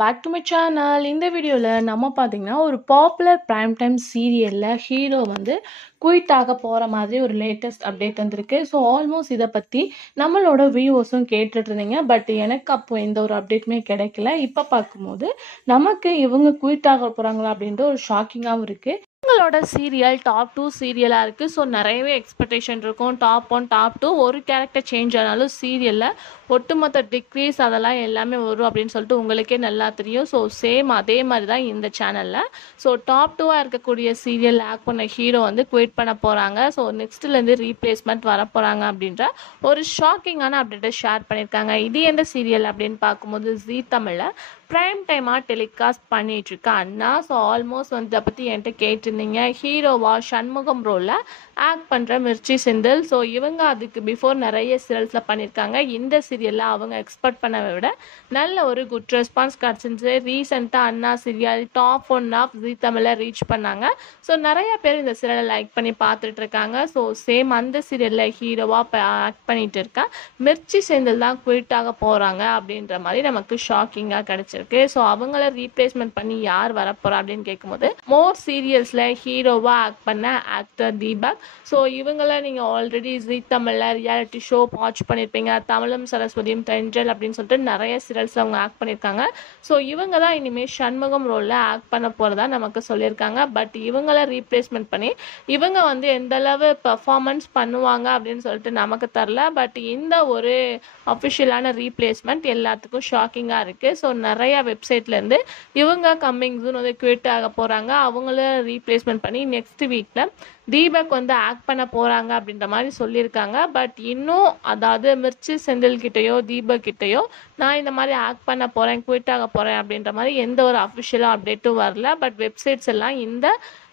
Back to my channel. இந்த வீடியோவில் நம்ம பார்த்தீங்கன்னா ஒரு பாப்புலர் பிரைம் டைம் சீரியலில் ஹீரோ வந்து குயிட் ஆக போகிற மாதிரி ஒரு லேட்டஸ்ட் அப்டேட் வந்திருக்கு. ஸோ ஆல்மோஸ்ட் இதை பற்றி நம்மளோட வியூவர்ஸும் கேட்டுட்டு இருந்தீங்க. பட் எனக்கு அப்போ எந்த ஒரு அப்டேட்டுமே கிடைக்கல. இப்போ பார்க்கும்போது நமக்கு இவங்க குயிட் ஆக போகிறாங்களா அப்படின்ற ஒரு ஷாக்கிங்காகவும் இருக்குது. இவங்களோட சீரியல் டாப் 2 சீரியலாக இருக்குது. ஸோ நிறையவே எக்ஸ்பெக்டேஷன் இருக்கும். டாப் 1 டாப் 2 ஒரு கேரக்டர் சேஞ்ச் ஆனாலும் சீரியலில் ஒட்டுமொத்த டிக்ரீஸ் அதெல்லாம் எல்லாமே வரும் அப்படின்னு சொல்லிட்டு உங்களுக்கே நல்லா தெரியும். ஸோ சேம் அதே மாதிரி தான் இந்த சேனலில். ஸோ டாப் 2வாக இருக்கக்கூடிய சீரியல் ஆக்ட் பண்ண ஹீரோ வந்து குயிட் பண்ண போகிறாங்க. ஸோ நெக்ஸ்ட்லேருந்து ரீப்ளேஸ்மெண்ட் வர போகிறாங்க அப்படின்ற ஒரு ஷாக்கிங்கான அப்டேட்டை ஷேர் பண்ணியிருக்காங்க. இது எந்த சீரியல் அப்படின்னு பார்க்கும்போது ஜீ தமிழில் ப்ரைம் டைமாக டெலிகாஸ்ட் பண்ணிட்டு இருக்க அண்ணா. ஸோ ஆல்மோஸ்ட் வந்து இதை பற்றி என்கிட்ட கேட்டிருந்தீங்க. ஹீரோவா சண்முகம் ரோலில் ஆக்ட் பண்ணுற மிர்ச்சி செந்தில். ஸோ இவங்க அதுக்கு பிஃபோர் நிறைய சீரியல்ஸில் பண்ணியிருக்காங்க. இந்த சீரியலில் அவங்க எக்ஸ்பெக்ட் பண்ணதை விட நல்ல ஒரு குட் ரெஸ்பான்ஸ் கிடச்சிருந்துச்சு. ரீசெண்டாக Anna serial top 1 of Zee தமிழில் ரீச் பண்ணாங்க. ஸோ நிறைய பேர் இந்த சீரியலை லைக் பண்ணி பார்த்துட்டு இருக்காங்க. ஸோ சேம் அந்த சீரியலில் ஹீரோவாக ஆக்ட் பண்ணிட்டு இருக்கா மிர்ச்சி செந்தில் தான் குயிட் ஆக போகிறாங்க அப்படின்ற மாதிரி நமக்கு ஷாக்கிங்காக கிடச்சிருக்கு. ஸோ அவங்கள ரீப்ளேஸ்மெண்ட் பண்ணி யார் வரப்போறா அப்படின்னு கேட்கும்போது மோர் சீரியல்ஸில் ஹீரோவா ஆக்ட் பண்ண ஆக்டர் தீபக். ஸோ இவங்கள நீங்கள் ஆல்ரெடி ஜீ தமிழில் ரியாலிட்டி ஷோ வாட்ச் பண்ணியிருப்பீங்க. தமிழும் சரஸ்வதியும் தென்றல் அப்படின்னு சொல்லிட்டு நிறைய சீரியல்ஸ் அவங்க ஆக்ட் பண்ணியிருக்காங்க. ஸோ இவங்க தான் இனிமேல் சண்முகம் ரோலில் ஆக்ட் பண்ண போகிறதா நமக்கு சொல்லியிருக்காங்க. பட் இவங்கள ரீப்ளேஸ்மெண்ட் பண்ணி இவங்க வந்து எந்த அளவு பெர்ஃபார்மன்ஸ் பண்ணுவாங்க அப்படின்னு சொல்லிட்டு நமக்கு தரல. பட் இந்த ஒரு அஃபிஷியலான ரீப்ளேஸ்மெண்ட் எல்லாத்துக்கும் ஷாக்கிங்காக இருக்குது. ஸோ நிறைய வெப்சைட்லேருந்து இவங்க கம்மிங் ஜூன் வந்து குவிட் ஆக போகிறாங்க. அவங்கள ரீப்ளேஸ்மெண்ட் பண்ணி நெக்ஸ்ட் வீக்கில் தீபக் வந்து ஆக்ட் பண்ண போகிறாங்க அப்படின்ற மாதிரி சொல்லியிருக்காங்க. பட் இன்னும் அதாவது மிர்ச்சி செந்தில் கிட்டேயோ தீபக் கிட்டேயோ நான் இந்த மாதிரி ஆக்ட் பண்ண போகிறேன் குவிட் ஆக போகிறேன் அப்படின்ற மாதிரி எந்த ஒரு அஃபிஷியலாக அப்டேட்டும் வரல. பட் வெப்சைட்ஸ் எல்லாம் இந்த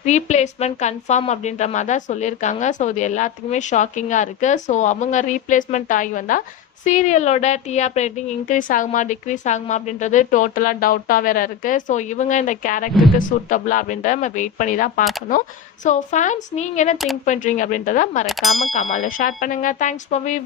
ரீப்ளேஸ்மெண்ட் கன்ஃபார்ம் அப்படின்ற மாதிரி தான் சொல்லியிருக்காங்க. ஸோ இது எல்லாத்துக்குமே ஷாக்கிங்காக இருக்குது. ஸோ அவங்க ரீப்ளேஸ்மெண்ட் ஆகி வந்தால் சீரியலோட டிஆர் ரேட்டிங் இன்க்ரீஸ் ஆகுமா டிக்ரீஸ் ஆகுமா அப்படின்றது டோட்டலாக டவுட்டாக வேறு இருக்குது. ஸோ இவங்க இந்த கேரக்டருக்கு சூட்டபுளா அப்படின்றத நம்ம வெயிட் பண்ணி தான் பார்க்கணும். ஸோ ஃபேன்ஸ் நீங்கள் என்ன திங்க் பண்ணுறீங்க அப்படின்றத மறக்காமல் கமெண்ட்ல ஷேர் பண்ணுங்கள். Thanks for view.